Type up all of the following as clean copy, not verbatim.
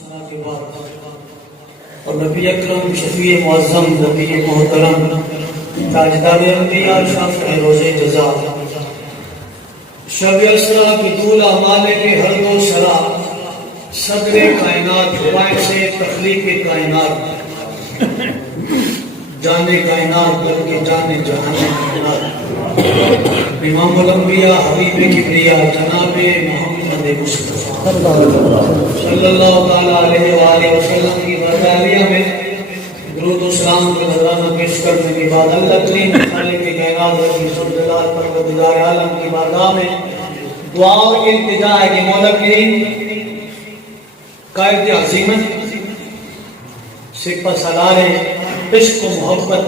کے بعد اور نبی اکرم شفیع معظم نبی محترم تاجدار انبیاء شافع روز جزا شب اسرا کی دولہ مالک ہر دو شرع صدر کائنات باعث سے تخلیق کائنات جانے کائنات بلکہ جانے جہان کائنات امام الانبیاء حبیب کبریا جناب محمد مصطفیٰ صلی اللہ تعالیٰ علیہ وآلہ وسلم کی برطانیہ میں درود و سلام کا نذرانہ پیش کرنے کے بعد اللہ کریم خالق کائنات رضی اللہ پروردگار عالم کی بارگاہ میں دعاؤں کی التجا ہے کہ مولا کریم قائد عظیمت سپہ سالار عشق و محبت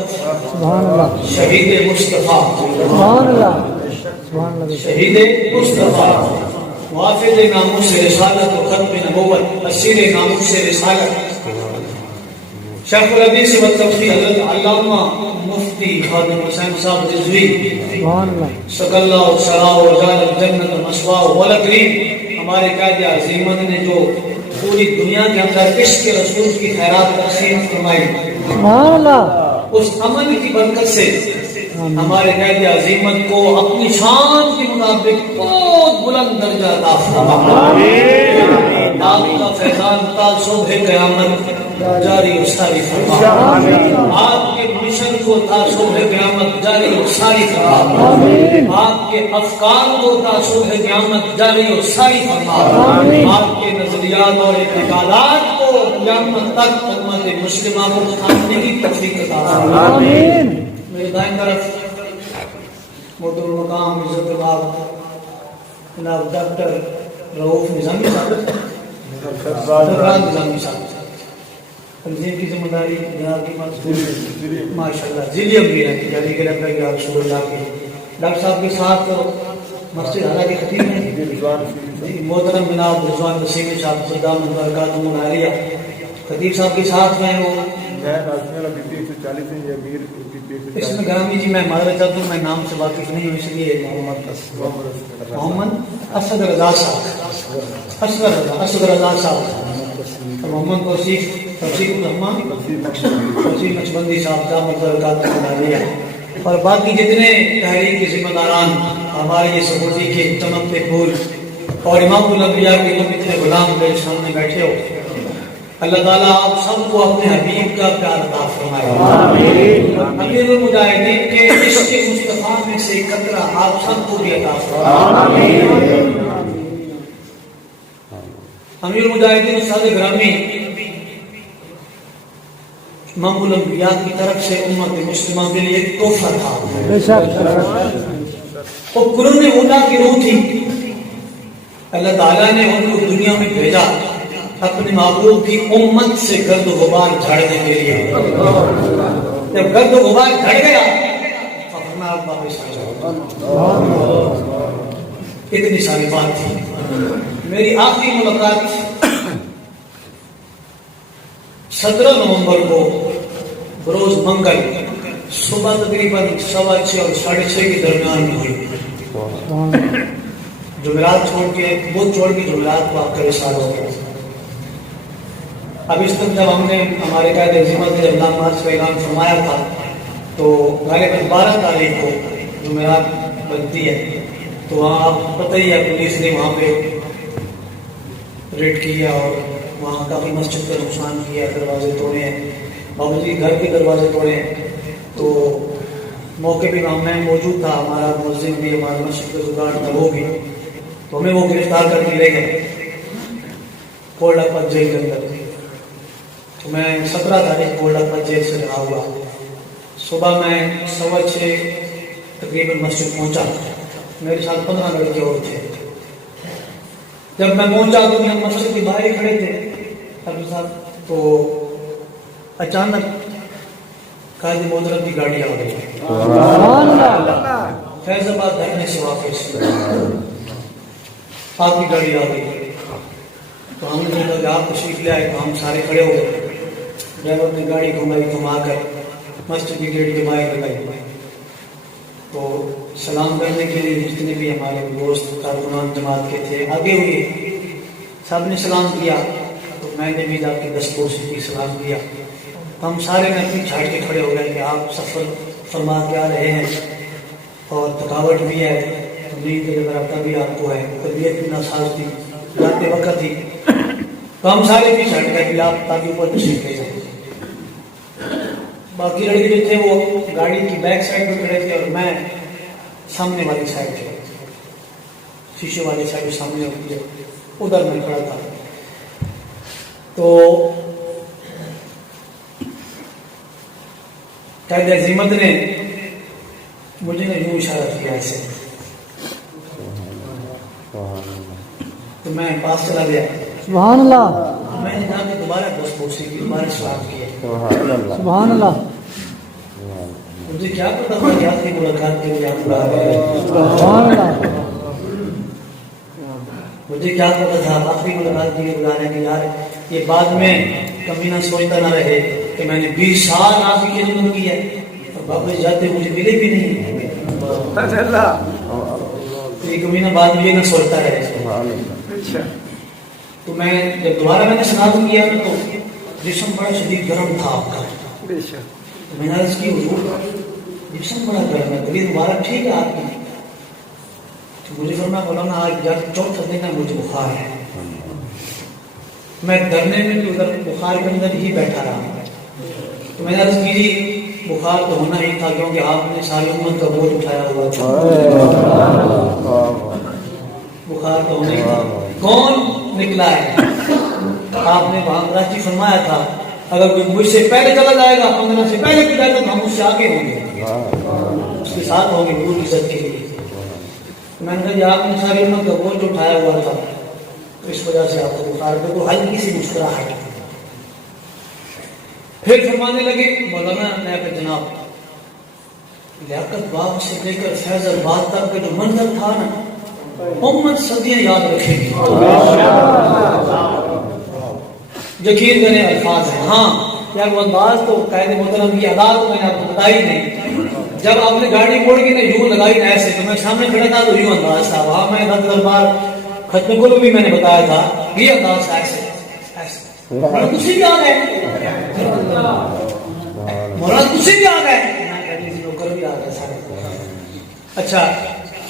شہید مصطفیٰ شہید مصطفیٰ محافظ ناموس رسالت و ختم نبوت اسیر ناموس رسالت شیخ الحدیث و تفسیر حضرت علامہ مفتی خادم حسین صاحب رضوی صلی اللہ صلاح و جال جنت مسوا مولا کریم ہمارے قائد عظیمت نے جو پوری دنیا کے اندر عشق رسول کی خیرات تقسیم فرمائی اس عمل کی برکت سے ہمارے قائد عظیمت کو اپنی شان کے مطابق بہت بلند درجہ عطا فرمائے آپ کا فیضان تا صبح قیامت جاری و ساری فرمائے آپ کے مشن کو تا صبح قیامت جاری و ساری فرمائے آپ کے افکار کو تا صبح قیامت جاری و ساری فرمائے آپ کے نظریات اور اعتقادات کو قیامت تک امت مسلمہ کو تھامنے کی توفیق عطا فرمائے میرے دائیں طرف محترم مقام عزت اللہ جناب ڈاکٹر رؤوف نظامی صاحب نظامی صاحب تنظیم کی ذمہ داری جناب کی ماشاءاللہ ذیلی امیر ہے جاری کے لگتا ہے کہ رسول اللہ کے ڈاکٹر صاحب کے ساتھ مسجد حضرت کے خطیب ہیں محترم جناب رضوان نسیم صاحب صدام برکاتہ عالیہ خطیب صاحب کے ساتھ میں وہ اس میں گرامی جی میں معذرت چاہتا ہوں میں نام سے واقف نہیں ہوں اس لیے محمد اسد رضا صاحب اسد رضا صاحب محمد توصیف الرحمان توصیف نقشبندی صاحب دامت برکاتہ عالیہ اور باقی جتنے تحریک کے ذمہ داران ہمارے یہ سپورٹی کے چمکتے پھول اور امام الانبیاء کے تم اتنے غلام میرے سامنے بیٹھے ہو اللہ تعالیٰ آپ سب کو اپنے حبیب کا پیار عطا فرمائے امیر المجاہدین کے عشق مصطفیٰ میں سے قطرہ آپ سب کو بھی عطا فرمائے امیر المجاہدین استاد گرامی امام الانبیاء کی طرف سے امت مسلمہ کے لیے ایک تحفہ تھا وہ قرون خدا کی روح تھی اللہ تعالیٰ نے ان کو دنیا میں بھیجا اپنے محبوب کی امت سے گرد و غبار جھاڑنے کے لیے جب گرد و غبار جھڑ گیا اتنی ساری بات تھی میری آخری ملاقات 17 نومبر کو بروز منگل صبح تقریباً 6:15 اور 6:30 کے درمیان میں ہوئی جمعرات چھوڑ کے جمعرات کو آپ کا رسالہ ہو گیا اب اس طرح جب ہم نے ہمارے قائد عظیمت نے جب نام مارچ کا اعلان فرمایا تھا تو غالباً 12 تاریخ کو جمعرات بنتی ہے تو وہاں آپ پتہ ہی ہے پولیس نے وہاں پہ ریڈ کیا اور وہاں کافی مسجد کا نقصان کیا دروازے توڑے ہیں بابو جی گھر کے دروازے توڑے ہیں تو موقع پہ میں موجود تھا ہمارا مؤذن بھی ہمارا مسجد کا جگاڑ تھا وہ بھی تو ہمیں وہ گرفتار کر کے لے گئے کولڈا پت جیل کے اندر تو میں 17 تاریخ کولڈا پت جیل سے رہا ہوا صبح میں 6:15 تقریباً مسجد پہنچا میرے ساتھ 15 لڑکے اور تھے جب میں پہنچا تو ہم مسجد کے باہر کھڑے تھے تو اچانک قاضی محترم کی گاڑی آ گئی فیض آباد دھرنے سے واپس آپ کی گاڑی آ گئی تو ہم نے سوچا کہ آپ تشریف لے آئے تو ہم سارے کھڑے ہو گئے ڈرائیور نے گاڑی گھما کر مسجد کی گیٹ کے باہر لگائی تو سلام کرنے کے لیے جتنے بھی ہمارے دوست کارکنان جماعت کے تھے آگے ہوئے سب نے سلام کیا تو میں نے بھی جا کے دستبوسی کی سلام دیا. ہم سارے میں پیچھے ہٹ کے کھڑے ہو گئے کہ آپ سفر فرما کے آ رہے ہیں اور تھکاوٹ بھی ہے, نیند کا بھی آپ کو ہے, طبیعت بھی ناساز تھی, جاتے وقت تھی, تو ہم سارے پیچھے ہٹ گئے کہ آپ تاکہ اوپر تشریف لے جائیں. باقی لڑکے جو تھے وہ گاڑی کی بیک سائڈ پہ کھڑے تھے اور میں سامنے والی سائڈ پہ, شیشے والی سائڈ سامنے ہوتی ہے ادھر میں کھڑا تھا. تو قائد عظیمت نے مجھے نے یوں اشارہ کیا ایسے, تو میں پاس چلا گیا. سبحان اللہ. میں نے جا کے دوبارہ دستبوسی کی, دوبارہ سلام کیا. سبحان اللہ. مجھے کیا پتا تھا کہ آپ کی ملاقات کے لیے آپ بلا رہے ہیں. سبحان اللہ. مجھے کیا پتا تھا آخری ملاقات کے لیے بلا رہے ہیں کہ یار یہ بعد میں کبھی نہ سوچتا نہ رہے کہ میں نے 20 سال آپ کی خدمت کی ہے اور واپس جاتے مجھے ملے بھی نہیں. یہ کبھی نہ بعد میں یہ نہ سوچتا رہے. تو میں جب دوبارہ میں نے سلام کیا تو جسم بڑا شدید گرم تھا آپ کا. تو میں نے عرض کی حضور جسم بڑا گرم ہے, طبیعت مبارک ٹھیک ہے آپ کی؟ تو مجھے فرمایا مولانا آج یار چوتھا دن ہے مجھے بخار ہے. میں ڈرنے میں تو ادھر بخار کے اندر ہی بیٹھا رہا. تو میں نے عرض کی بخار تو ہونا ہی تھا کیونکہ آپ نے ساری امت کا بوجھ اٹھایا ہوا تھا. بخار تو ہونا ہی تھا. کون نکلا ہے؟ آپ نے وہاں کراچی فرمایا تھا اگر کوئی مجھ سے پہلے چلا جائے گا 15 سے پہلے بھی جائے گا تو ہم اس سے آگے ہوں گے, اس کے ساتھ ہوں گے پوری عزت کے لیے. میں نے کہا کہ آپ نے ساری امت کا بوجھ اٹھایا ہوا تھا تو اس وجہ سے آپ کو بخار پہ تو ہلکی سی مسکراہٹ. پھر فرمانے لگے مولانا نائب جناب لیاقت باغ سے لے کر فیض آباد تک کا جو منظر تھا نا امت صدیاں یاد رکھے گی. یقین کریں الفاظ ہیں. ہاں یار وہ انداز تو قائد محترم کی ادا تو میں نے آپ کو بتائی نہیں. جب آپ نے گاڑی موڑ کے نا یوں لگائی نا ایسے تو میں سامنے کھڑا تھا تو یوں انداز تھا. وہاں میں رد دربار ختم کو بھی میں نے بتایا تھا یہ انداز تھا ایسے ایسے. مولانا تسی بھی آ گئے, مولانا تسی بھی آ گئے, نوکر بھی آ گئے سارے. اچھا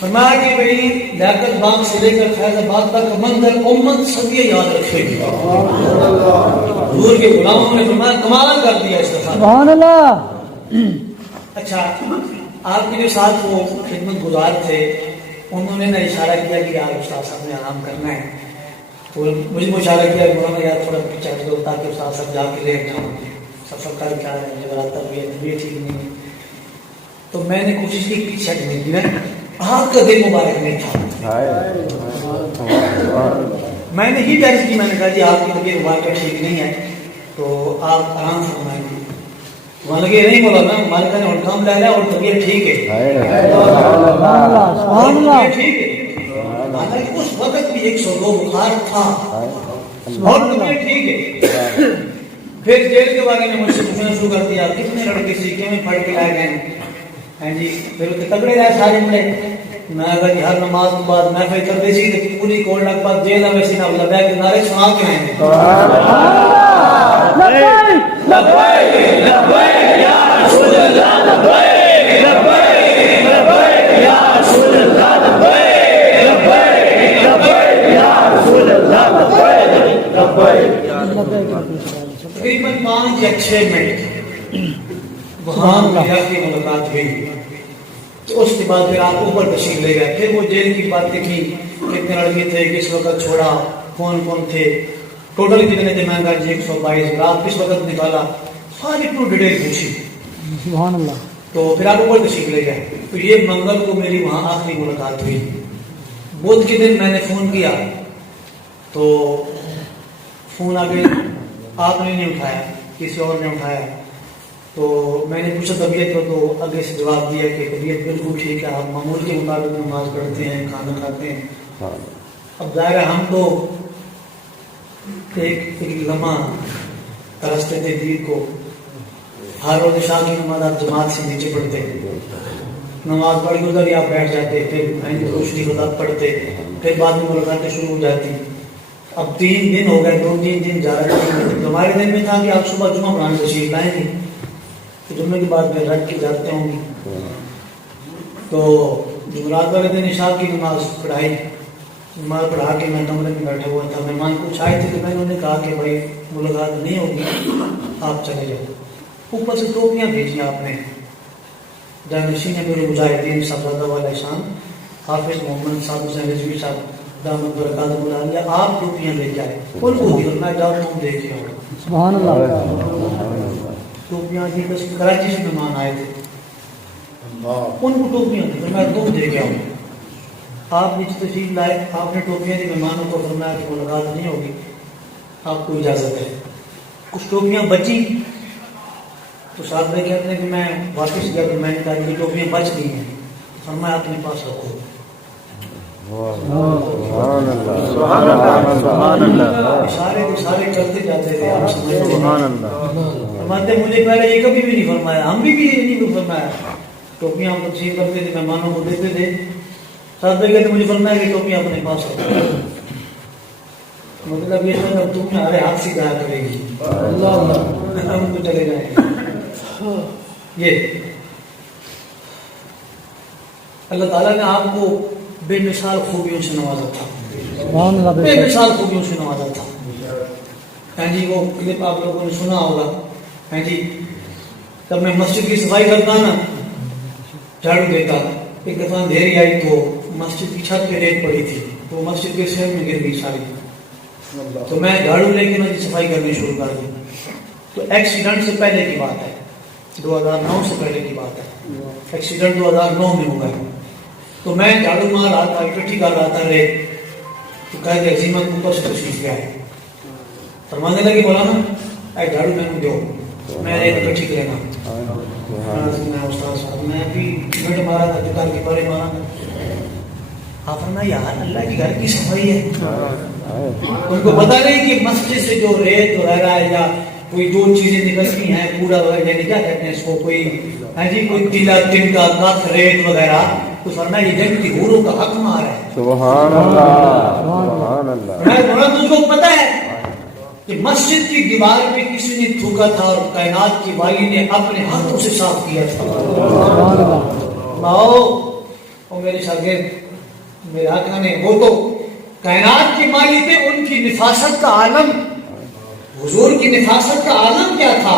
فرمایا کہ بھائی لیاقت باغ سے لے کر فیض آباد تک کا منظر امت صدیاں یاد رکھے گی. حضور کے غلاموں نے فرمایا کمال کر دیا اس دفعہ. سبحان اللہ. اچھا آپ کے جو ساتھ وہ خدمت گزار تھے انہوں نے نا اشارہ کیا کہ یار استاد صاحب نے آرام کرنا ہے. تو مجھے وہ اشارہ کیا کہ مولانا یار تھوڑا پیچھے ہٹ جاؤ تاکہ استاد صاحب جا کے لے جاؤں, سفر کر کے آ رہے ہیں, مجھے طبیعت ٹھیک نہیں ہے. تو میں نے کوشش کی پیچھے ہٹنے کی. آپ کا دل مبارک نہیں تھا. میں نے ہی درج کی, میں نے کہا جی آپ کی طبیعت مبارک ٹھیک نہیں ہے تو آپ آرام فرمائیں گے. وہاں لگے نہیں مولانا مالکہ نے کام لے لیا اور طبیعت ٹھیک ہے. ٹھیک ہے حالانکہ اس وقت بھی 102 بخار تھا اور طبیعت ٹھیک ہے. پھر جیل کے بارے میں مجھ سے پوچھنا شروع کر دیا کتنے لڑکے سیکھے میں پڑھ کے لائے گئے ہیں جی. پھر تگڑے رہے سارے ملے. میں اگر ہر نماز کے بعد محفل کر دی سی تو پوری کوڑ لگ بعد جیل میں سینہ لگا کے نعرے سنا کے آئیں گے. لبیک لبیک یا رسول اللہ, لبیک لبیک لبیک یا رسول اللہ, لبیک لبیک لبیک یا رسول اللہ, لبیک لبیک. تقریباً 5 یا 6 منٹ وہاں کی ملاقات ہوئی. تو اس کے بعد پھر آپ اوپر تشریف لے گئے. پھر وہ جیل کی باتیں کی کتنے لڑکے تھے, کس وقت چھوڑا, کون کون تھے, ٹوٹل کتنے تھے. میں نے کہا جی 122. آپ کس وقت نکالا, ساری پورا ڈیٹیل پوچھی. سبحان اللہ. تو پھر آپ اوپر تشریف لے گئے. تو یہ منگل کو میری وہاں آخری ملاقات ہوئی. بدھ کے دن میں نے فون کیا تو فون آگے آپ نے نہیں اٹھایا, کسی اور نے اٹھایا. تو میں نے پوچھا طبیعت کو, تو آگے سے جواب دیا کہ طبیعت بالکل ٹھیک ہے, آپ معمول کے مطابق نماز پڑھتے ہیں, کھانا کھاتے ہیں. اب ظاہر ہے ہم تو ایک لمحہ ترستے تھے دیر کو. ہر روز شام کی نماز آپ جماعت سے نیچے پڑھتے, نماز پڑھ کے ادھر ہی آپ بیٹھ جاتے, پھر روشنی کو تب پڑھتے, پھر بعد میں ملاقاتیں شروع ہو جاتی. اب 3 دن ہو گئے، 2-3 دن جا رہے ہیں. ہمارے دن میں تھا کہ آپ صبح جمعہ پڑھانے تشریف لائیں گے، تو جمعے کے بعد میں رٹ کے جاتے ہوں گے. تو جمعرات والے دن عشاء کی نماز پڑھائی. نماز پڑھا کے میں کمرے میں بیٹھا ہوا تھا. مہمان کچھ آئے تھے تو میں نے انہیں کہا کہ بھائی ملاقات نہیں ہوگی، آپ چلے جاؤ. اوپر سے ٹوپیاں بھیجی آپ نے. جانشین ہے میرے مجاہدین صاحبزادہ والا احسان حافظ محمد صاحب حسین رضوی صاحب دامت برکاتہ العالیہ، آپ ٹوپیاں لے جائے ان کو دی اور میں جاؤں تم دیکھ کے آؤں. سبحان اللہ. ٹوپیاں دی. بس کراچی سے مہمان آئے تھے، ان کو ٹوپیاں دی میں تم دے کے آؤں. آپ نیچے تشریف لائے، آپ نے ٹوپیاں دی. مہمانوں کو فرمایا کہ ملاقات نہیں ہوگی، آپ کو اجازت ہے. کچھ ٹوپیاں بچی تو صاحب نے کہتے ہیں کہ میں واپس گیا تو میں نے کہا کہ ٹوپیاں بچ گئی ہیں، فرمایا اپنے پاس رکھو. اشارے کرتے جاتے تھے. آپ فرماتے مجھے پہلے یہ کبھی بھی نہیں فرمایا، ہم بھی یہ نہیں فرمایا. ٹوپیاں ہم تقسیم کرتے تھے، مہمانوں کو دیتے تھے. صاحب کہتے مجھے فرمایا کہ ٹوپیاں اپنے پاس رکھو. مطلب یہ ہے تم ہمارے ہاتھ سے دیا کرے گی، ہم تو چلے جائیں گے. یہ اللہ تعالیٰ نے آپ کو بے مثال خوبیوں سے نوازا تھا، بے مثال خوبیوں سے نوازا تھا. ہاں جی وہ کلپ آپ لوگوں نے سنا ہوگا. ہاں جی جب میں مسجد کی صفائی کرتا نا، جھاڑو دیتا، ایک دفعہ اندھیری آئی تو مسجد کی چھت پہ ریت پڑی تھی، تو مسجد کے سر میں گر گئی ساری. تو میں جھاڑو لے کے میں صفائی کرنی شروع کر دی. تو ایکسیڈنٹ سے پہلے کی بات ہے، 2009 سے پہلے کی بات ہے. ایکسیڈنٹ 2009 میں ہوا ہے. تو میں جھاڑو مار رہا تھا، اکٹھی کر رہا تھا ریت. تو کہا کہ عظیمت اوپر سے تشریف لے آئے. فرمانے لگے مولانا اے جھاڑو میں دو، میں ریت اکٹھی کرنا. استاد صاحب میں بھی منٹ مارا تھا، کر کے پرے مارا. آپ فرمایا یار اللہ کی گھر کی صفائی ہے. ان کو پتا نہیں کہ مسجد سے جو ریت وغیرہ ہے یا کوئی جو چیزیں نکلتی ہیں کوڑا وغیرہ، یعنی کیا کہتے ہیں اس کو، کوئی ہاں جی کوئی ٹیلا ٹنکا کاف ریت وغیرہ، تو فرمایا یہ جنگ کی حوروں کا حق مار ہے. سبحان اللہ سبحان اللہ. میں بولا تجھ کو پتا ہے کہ مسجد کی دیوار پہ کسی نے تھوکا تھا اور کائنات کی والی نے اپنے ہاتھوں سے صاف کیا تھا. ماؤ وہ میرے شاگرد میرے آقا نے، وہ تو کائنات کے مالک تھے، ان کی نفاست کا عالم، حضور کی نفاست کا عالم کیا تھا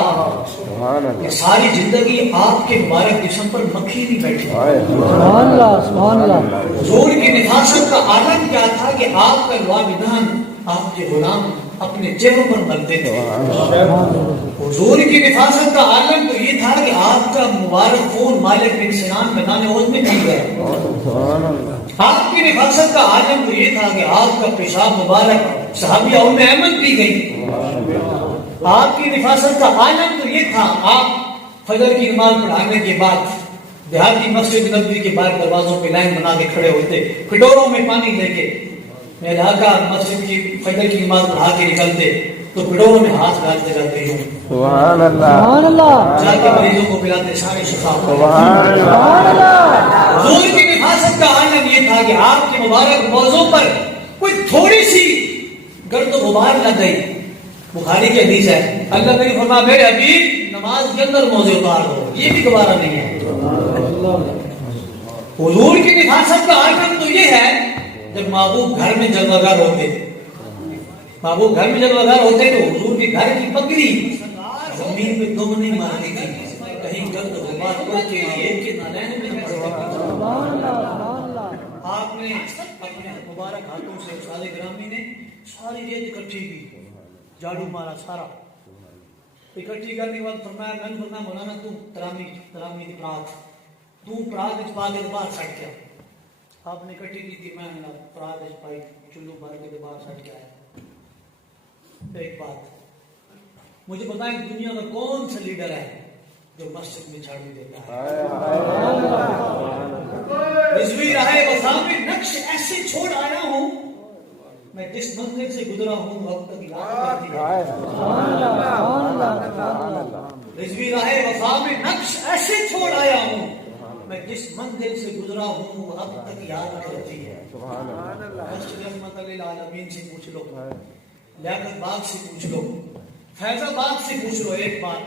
کہ ساری زندگی آپ کے مبارک جسم پر مکھی نہیں بیٹھی. سبحان اللہ سبحان اللہ. حضور کی نفاست کا عالم کیا تھا کہ آپ کا والدین، آپ کے غلام اپنے چہروں پر ملتے تھے. حضور کی نفاست کا عالم تو یہ تھا کہ آپ کا مبارک خون مالک بن سنان میدان احد میں پی گئے. آپ کی نفاست کا عالم تو یہ تھا کہ آپ کا پیشاب مبارک صحابیہ ام احمد پی گئی. آپ کی نفاست کا عالم تو یہ تھا آپ فجر کی نماز پڑھانے کے بعد دیہاتی مسجد نبوی کے باہر دروازوں پہ لائن بنا کے کھڑے ہوتے، کٹوروں میں پانی لے کے. میرے آقا مسجد کی فجر کی نماز پڑھا کے نکلتے تو کٹوروں میں ہاتھ ڈالتے جاتے ہوں. سبحان اللہ سبحان اللہ. جا کے مریضوں کو پلاتے سارے شفا. سبحان اللہ. حضور کی نفاست کا عالم یہ تھا کہ آپ کے مبارک موضوع پر کوئی تھوڑی سی گرد و غبار نہ گئی. بخاری کی حدیث ہے، اللہ نے فرمایا میرے حبیب نماز کے اندر موضوع اتار دو، یہ بھی گوارا نہیں ہے. حضور کی نفاست کا عالم تو یہ ہے جب محبوب گھر میں جلوگر ہوتے، محبوب گھر میں جلوگر ہوتے تو حضور کے گھر کی بکری زمین پہ دم نہیں مارتی تھی، کہیں گرد و غبار پڑ کے ایک کے نالین میں نہ پڑتے. آپ نے اپنے مبارک ہاتھوں سے استاد گرامی نے ساری ریت اکٹھی کی، جھاڑو مارا سارا اکٹھی کرنے کے بعد فرمایا میں نے فرمایا مولانا تو ترامی کی پرات تو پرات اس بعد باہر سٹ گیا. آپ نے اکٹھی کی تھی، میں نے پرات اس پائی چلو بھر کے باہر سٹ گیا. ایک بات مجھے بتائیں دنیا کا کون سا لیڈر ہے جو مسجد میں جھاڑو دیتا ہے؟ رضوی راہ وفا میں نقش ایسے چھوڑ آیا ہوں، میں جس منزل سے گزرا ہوں اب تک یاد کرتی ہے. رضوی راہ وفا میں نقش ایسے چھوڑ آیا ہوں، میں جس منزل سے گزرا ہوں وہ اب تک یاد رہتی ہے. سبحان اللہ. مسجد رحمت للعالمین سے پوچھ لو, لیاقت باغ سے پوچھ لو, فیض آباد سے پوچھ لو ایک بار,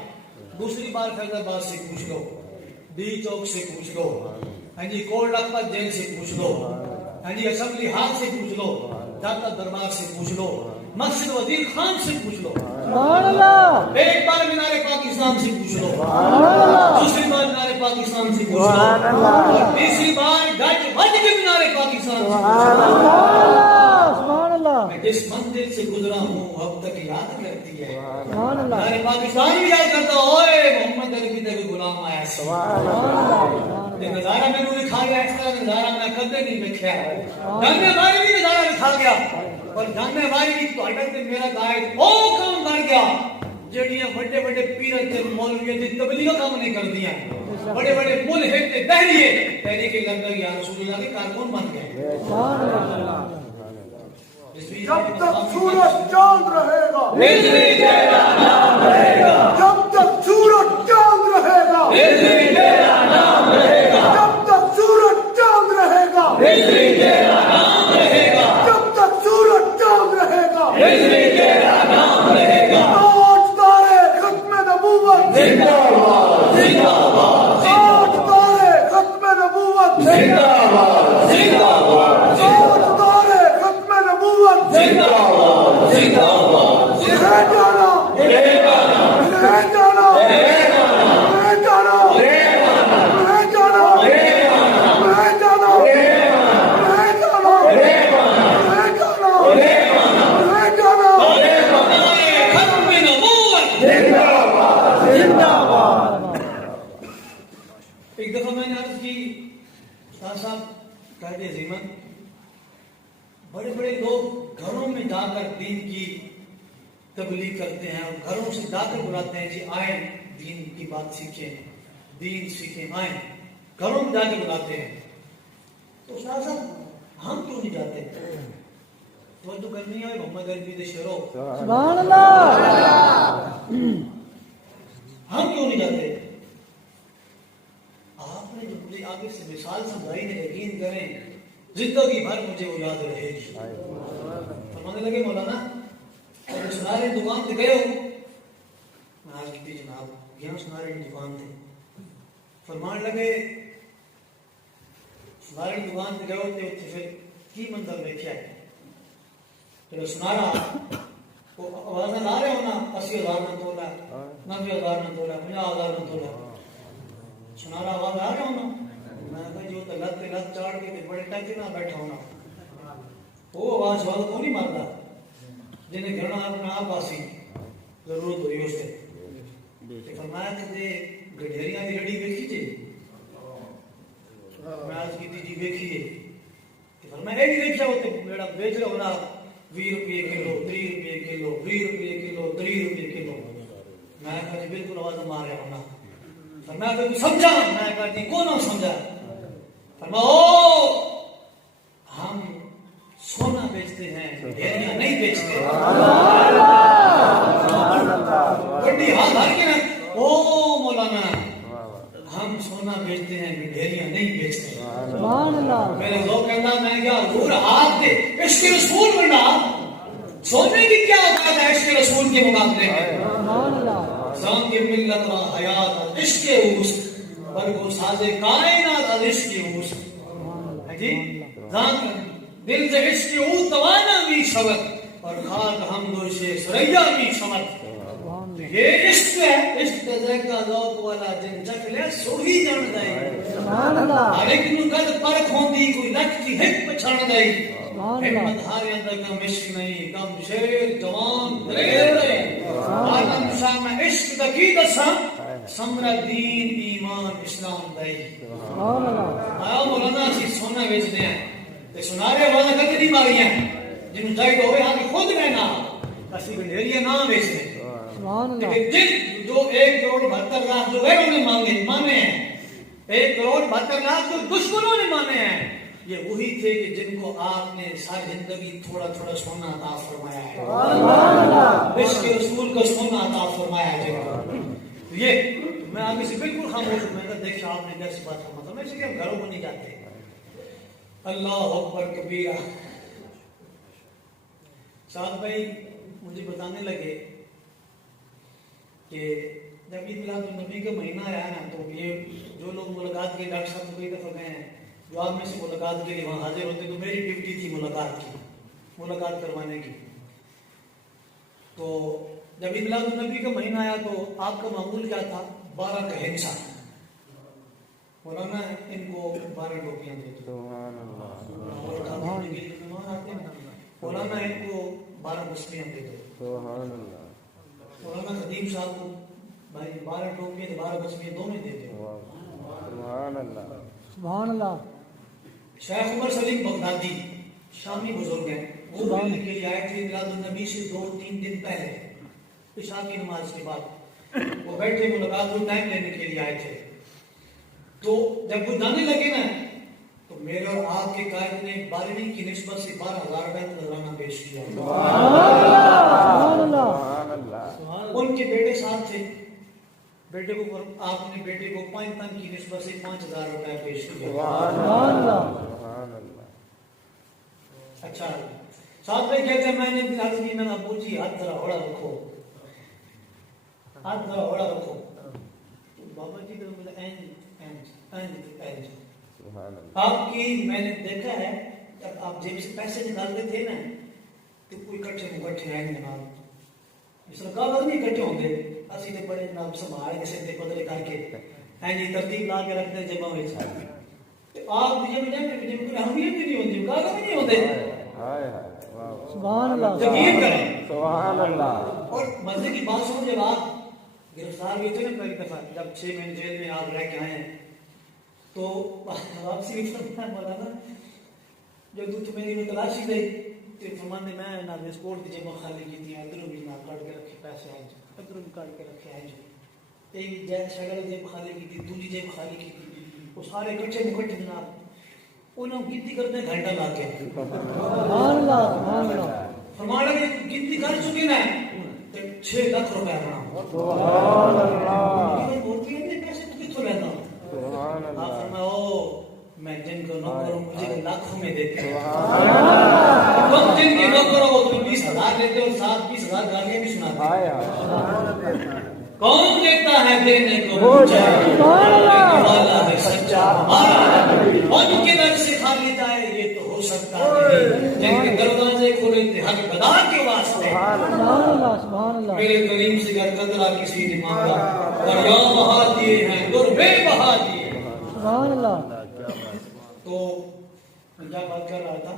دوسری بار فیض آباد سے پوچھ لو, ڈی چوک سے پوچھ لو, ہاں جی کوٹ لکھپت جیل سے پوچھ لو, ہاں جی اسمبلی ہال سے پوچھ لو, داتا دربار سے پوچھ لو, مسجد وزیر خان سے پوچھ لو, سبحان اللہ, ایک بار مینار پاکستان سے پوچھ لو, اللہ. دوسری بار مینار پاکستان سے پوچھ لو, اور تیسری بار ڈاٹ بج کے مینار پاکستان سے پوچھ لو. سبحان اللہ, میں جس منزل سے گزرا ہوں اب تک یاد کرتی ہے. سبحان اللہ, مینار پاکستان بھی یاد کرتا, اوئے محمد عربی کا بھی غلام آیا سی. یہ نظارہ میں نے دکھا گیا, ایسا نظارہ میں کبھی نہیں دیکھا. جاننے والی بھی نظارہ دکھا گیا, اور جاننے والی بھی تو اٹک تے میرا گائیڈ او کام کر گیا جڑیاں بڑے بڑے پیرت تے مولوی تے تبلیغ کا کام نہیں کر دیا, بڑے بڑے ملحد تے دہریے تحریک لندن یا رسول اللہ کے کارکن بن گئے. سبحان اللہ. جب تک سورج چاند رہے گا, بجلی تیرا نام رہے گا, جب تک سورج چاند رہے گا, بجلی تیرا نام رہے گا, جب تک سورج چاند رہے گا, بجلی تیرا نام رہے گا, جب تک سورج چاند رہے گا, بجلی تیرا نام رہے گا. تاجدارے ختم نبوت, زندہ باد, زندہ باد, تاجدارے ختم نبوت, زندہ باد, زندہ باد, تاجدارے ختم نبوت, زندہ باد, زندہ باد. رہ جانا, رہ جانا, رہ جانا, رہ جانا, رہ جانا, رہ جانا, ختم نبوت. ایک دفعہ میں نے عرض کی, استاد صاحب قائد عظیمت, بڑے بڑے لوگ گھروں میں جا کر دین کی تبلیغ کرتے ہیں, اور گھروں سے جا کر بلاتے ہیں جی آئیں دین کی بات سیکھیں, دین سیکھیں, آئیں, گھروں میں جا کے بلاتے ہیں. تو استاد صاحب ہم کیوں نہیں جاتے؟ توجہ کرنی ہے محمد عربی دے شعروں, سبحان اللہ, ہم کیوں نہیں جاتے؟ آپ نے جو مجھے آگے سے مثال سمجھائی ہے, یقین کریں زندگی بھر مجھے وہ یاد رہے گی. فرمانے لگے مولانا, اور سنارے دکان پہ گئے ہو, میں آج کہتی جناب یہاں سنارے دکان تھے. فرمان لگے سنارے دکان پہ گئے ہوتے پھر کی منظر دیکھا ہے, پھر سنارا وہ آواز نہ آ رہے ہو نا, 80,000 نہ تولا, 90,000 نہ تولا, 50,000 نہ تولا, سنارا آواز آ رہے ہو نا. میں کہا جو تو لت چاڑ کے بڑے ٹچ نہ بیٹھا ہونا, وہ آواز والوں کو نہیں مارتا جنہیں گھرنا اپنا آپ آسی ضرورت ہوئی اس سے. فرمایا کہ گڈیریاں دی رڑی ویکھی جی, میں آج کی جی ویکھیے. فرمایا یہ بھی دیکھا ہوتے میرا بیچ رہا ہونا 20 روپے کلو, 30 روپے کلو, 20 روپے کلو, 30 روپے کلو. میں کہا جی بالکل آواز مار رہا ہونا. فرمایا کہ سمجھا, میں کہا جی کون نہ سمجھا. فرمایا ہم سونا بیچتے ہیں, ڈیریاں نہیں بیچتے. بڑی ہاتھ ہر کے نا, او مولانا ہم سونا بیچتے ہیں, ڈیریاں نہیں بیچتے. سبحان اللہ, میرے لوگ کہنا میں کیا حضور ہاتھ دے عشق رسول بنا, سونے کی کیا اوقات ہے عشق رسول کے مقابلے میں. سبحان اللہ, سان کی ملت را حیات عشق اوس, برگو سازے کائنات از عشق اوس. جی زان دل سے عشق او توانا بھی شبت, اور خاک ہم دوشے سریا بھی شمت. یہ عشق ہے, عشق ذائقہ ذوق والا جن چکھ لے سوہی جان دائی. سبحان اللہ, ہر ایک نو قد پرکھ ہوندی, کوئی لکھ کی ہک پچھان دائی. ہمت ہارے اندر کم عشق نہیں, کم شیر جوان دلیر نہیں. عالم شاہ میں عشق دکی دساں, سمرا دین ایمان اسلام دائی. سبحان اللہ, آیا مولانا سی سونا بیچتے ہیں, تے سنارے والا کدی نہیں ماری ہیں, جنہوں چاہیے ہوئے ہاں خود رہنا, اسی گنڈیریاں نہ بیچتے. سبحان اللہ, لیکن جن جو 1,72,00,000 جو ہے انہوں نے مانے ہیں, 1,72,00,000 جو دشمنوں نے مانے ہیں, یہ وہی تھے کہ جن کو آپ نے ساری زندگی تھوڑا تھوڑا سونا عطا فرمایا ہے. سبحان اللہ, عشق رسول کا سونا عطا فرمایا ہے. یہ میں آگے سے بالکل خاموش ہوں. میں کہا دیکھا آپ نے کیسی بات فرمایا, سمجھے کہ ہم گھروں کو نہیں جاتے. اللہ اکبر کبیرہ. سعد بھائی مجھے بتانے لگے کہ جب عید میلاد النبی کا مہینہ آیا نا تو یہ جو لوگ ملاقات کے ڈاکٹر صاحب کو کئی دفعہ گئے ہیں جو آپ میں سے ملاقات کے لیے وہاں حاضر ہوتے تو میری ڈیوٹی تھی ملاقات کروانے کی. تو جب عید میلاد النبی کا مہینہ آیا تو آپ کا معمول کیا تھا؟ 12 کا حصہ. مولانا ان کو 12 ٹوپیاں دیتے مولانا ان کو 12 بسمیاں دیتے. مولانا خدیم صاحب کو بھائی 12 ٹوپیاں 12 بسمیاں دونوں دیتے. سبحان اللہ. شیخ عمر سلیم بغدادی شامی بزرگ ہیں, وہ ملنے کے لیے آئے تھے میلاد النبی سے 2-3 دن پہلے عشاء کی نماز کے بعد. وہ بیٹھے ملاقات کو ٹائم لینے کے لیے آئے تھے. تو جب وہ جانے لگے نا تو میرے اور آپ کے قائد نے 12 کی نسبت سے 12,000 روپے نذرانہ پیش کیا. ان کے بیٹے ساتھ تھے, بیٹے کو آپ نے بیٹے کو 5 تن کی نسبت سے 5,000 روپے پیش کیا. اچھا ساتھ میں کہتے ہیں میں نے عرض کی میں نے ابو جی ہاتھ ذرا اوڑا رکھو, ہاتھ ذرا اوڑا رکھو. تو بابا جی نے بولا اینج. آپ کی میں نے دیکھا ہے جب آپ جیب سے پیسے نکالتے تھے نا تو کوئی کٹھے مکٹھے ہیں جناب, اس طرح کاغذ نہیں کٹھے ہوتے اسی نے بڑے جناب سنبھال کے سیدھے بدلے کر کے اینج ترتیب لا کے رکھتے ہیں جیبوں میں. تو آپ جب کوئی اہمیت بھی نہیں ہوتی, کاغذ بھی نہیں ہوتے. سبحان اللہ. یقین کریں سبحان اللہ. اور مزے کی بات سنو, جب آپ گرفتار ہوئے تھے نا پہلی دفعہ جب 6 مہینے جیل میں آپ رہ کے آئے ہیں تو آپ سے بھی فرمایا مولانا جب تو میری میں تلاشی گئی تو فرمانے میں نہ ویسکوٹ کی جیبیں خالی کی تھی, ادھروں بھی نہ کاٹ کے رکھے پیسے آئے جو, ادھروں بھی کاٹ کے رکھے آئے جو, ایک شگل جیب خالی کی تھی, دوسری جیب خالی کی تھی, وہ سارے اکٹھے مکٹھے جناب انہوں گنتی کرتے ہیں گھنٹہ لا کے. سبحان اللہ. سبحان اللہ. فرمانا کہ گنتی کر چکے نا 6 لاکھ روپے بنا. سبحان اللہ. بولتی ہے پیسے تو کتوں لیتا ہوں. آپ فرمایا او میں جن کو نوکر ہوں مجھے لاکھوں میں دیتے ہیں. تم جن کے نوکر ہو تم 20,000 دیتے ہو, 7-20,000 گالیاں بھی سناتے ہیں. کون دیتا ہے دینے کو والا ہے سچا ہمارا, ان کے در سے خالی جائے یہ تو ہو سکتا نہیں, جن کے دروازے کھولے تھے حق بدا کے واسطے. سبحان اللہ. میرے کریم سے گر قدرہ کسی نے مانگا دریا بہا دیے ہیں گربے بہا دیے. سبحان اللہ. تو میں کیا بات کر رہا تھا؟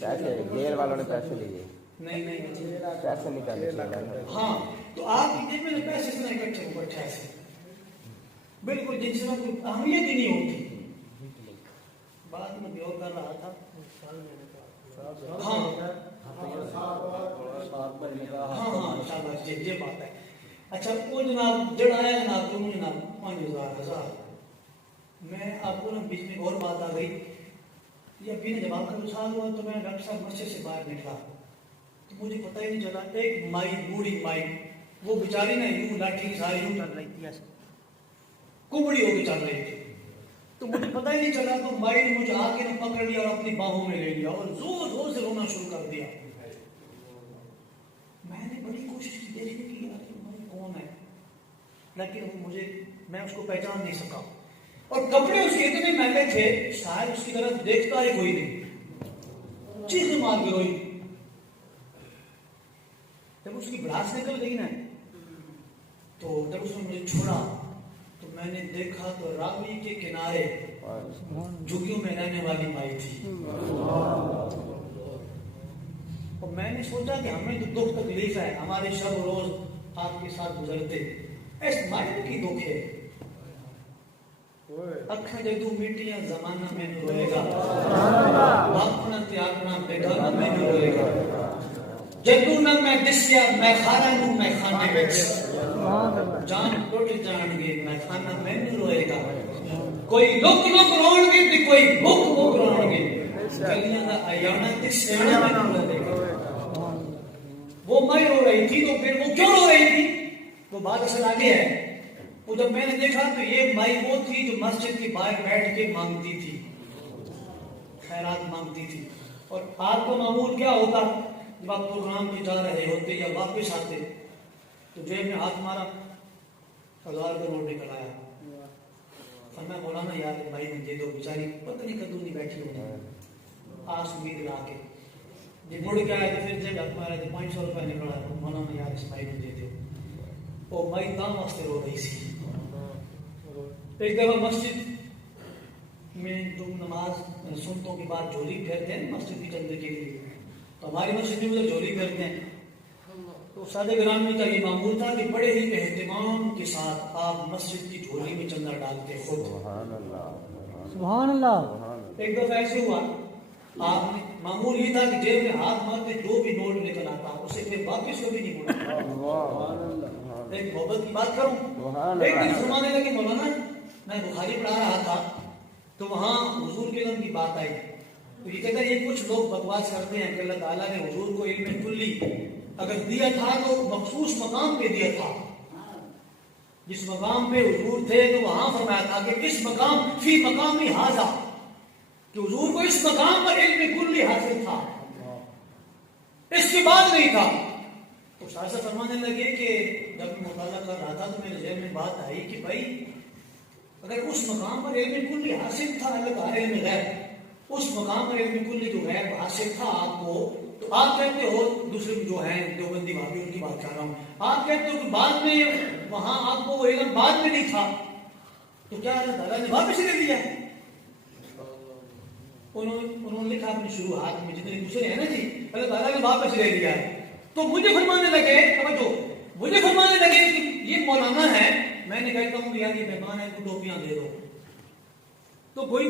پیسے جیل والوں نے پیسے لیے نہیں پیسے نکالے. ہاں تو آپ کی جیب میں پیسے اتنے اکٹھے بیٹھے ایسے بالکل جن سے کوئی اہمیت ہی نہیں ہوتی. بعد میں بھی اور کر رہا تھا. ہاں شاباش جی یہ بات ہے. اچھا وہ جناب جڑ آیا جناب تم جناب 5,000 میں آپ کو نا بیچ میں اور بات آ گئی. یہ ابھی نے جب آپ کا وصال ہوا تو میں ڈاکٹر صاحب مسجد سے باہر نکلا تو مجھے پتہ ہی نہیں چلا. ایک مائی بوڑھی مائی وہ بیچاری نا یوں لاٹھی کی ساری یوں چل رہی تھی, ایسے کبڑی ہو کے چل رہی تھی. تو مجھے پتہ ہی نہیں چلا تو مائی نے مجھے آ کے پکڑ لیا اور اپنی باہوں میں لے لیا اور زور زور سے رونا شروع کر دیا. میں نے بڑی کوشش کی دیکھنے کی یار کون ہے, لیکن مجھے میں اس کو پہچان نہیں سکا. اور کپڑے اس کے اتنے مہنگے تھے شاید اس کی طرف دیکھتا ہی کوئی نہیں, چیخیں مار کے روئی. جب اس کی بڑاس نکل گئی نا تو جب اس نے مجھے چھوڑا تو میں نے دیکھا تو راوی کے کنارے جھگیوں میں رہنے والی مائی تھی. اور میں نے سوچا کہ ہمیں تو دکھ تکلیف ہے, ہمارے شب روز آپ کے ساتھ گزرتے, اس مائی کی دکھ ہے. اکھاں جدو میٹیاں زمانہ میں روئے گا, اپنا تیاگنا بیگانہ میں روئے گا. جدو نہ میں دسیا میں خانہ ہوں میں خانے وچ, جان ٹوٹ جان گے میں خانہ میں روئے گا. کوئی لک لک رون گے تے کوئی بھوک بھوک رون گے, گلیاں دا ایانا تے سیانا میں روئے گا. وہ میں رو رہی تھی تو پھر وہ کیوں رو رہی تھی وہ بات اصل آگے ہے. وہ جب میں نے دیکھا تو یہ مائی وہ تھی جو مسجد کے باہر بیٹھ کے مانگتی تھی، خیرات مانگتی تھی. اور آپ کا معمول کیا ہوتا جب آپ پروگرام پہ جا رہے ہوتے یا واپس آتے تو جیب میں ہاتھ مارا، 1000 کا نوٹ نکل آیا، فرمایا مولانا یار بھائی نے دے دو، بیچاری پتہ نہیں کدوں نہیں بیٹھی ہوتی آس امید لا کے. جب مڑ کے آیا تو پھر جب ہاتھ مارا تو 500 روپئے نکلا، مولانا یار اس بھائی کو دے دو. وہ بھائی دام واسطے رو رہی تھی. ایک دفعہ مسجد میں تم نماز سنتوں کے بعد جھولی پھیرتے ہیں مسجد کی چندے کے لیے، تو ہماری مسجد میں ادھر جھولی پھیرتے ہیں. تو سادہ گرامی کا یہ معمول تھا کہ بڑے ہی اہتمام کے ساتھ آپ مسجد کی جھولی میں چندہ ڈالتے خود. سبحان اللہ سبحان اللہ. ایک دفعہ ایسے ہوا، آپ نے معمول یہ تھا کہ جیب میں ہاتھ مارتے جو بھی نوٹ نکل آتا اسے پھر واپس کبھی نہیں موڑا. ایک محبت کی بات کروں، ایک دن فرمانے لگے مولانا میں بخاری پڑھا رہا تھا تو وہاں حضور کے علم کی بات آئی. تو یہ کہتا ہے یہ کچھ لوگ بکواس کرتے ہیں کہ اللہ تعالیٰ نے حضور کو علم کلی اگر دیا تھا تو مخصوص مقام پہ دیا تھا، جس مقام پہ حضور تھے تو وہاں فرمایا تھا کہ اس مقام فی مقامی حاضہ، کہ حضور کو اس مقام پر علم کلی حاصل تھا، اس کے بعد نہیں تھا. تو شاہ صاحب فرمانے لگے کہ جب میں مطالعہ کر رہا تھا تو میرے ذہن میں بات آئی کہ بھائی اگر اس مقام پر علم کلی حاصل تھا اللہ تعالی علم غیب، اس مقام پر علم کلی جو غیب حاصل تھا آپ کو، تو آپ کہتے ہو دوسرے جو ہیں دیوبندی بھابھی ان کی بات کر رہا ہوں، آپ کہتے ہو کہ بعد میں وہاں آپ کو وہ علم بعد میں نہیں تھا، تو کیا اللہ تعالیٰ نے واپس لے لیا؟ انہوں نے لکھا اپنی شروعات میں جتنے دوسرے ہیں نا جی اللہ تعالیٰ نے واپس لے لیا ہے. تو مجھے فرمانے لگے مجھے فرمانے لگے کہ یہ مولانا ہے. میں نے کہتا ہوں یار یہ مہمان ہے ان کو ٹوپیاں دے دو. تو کوئی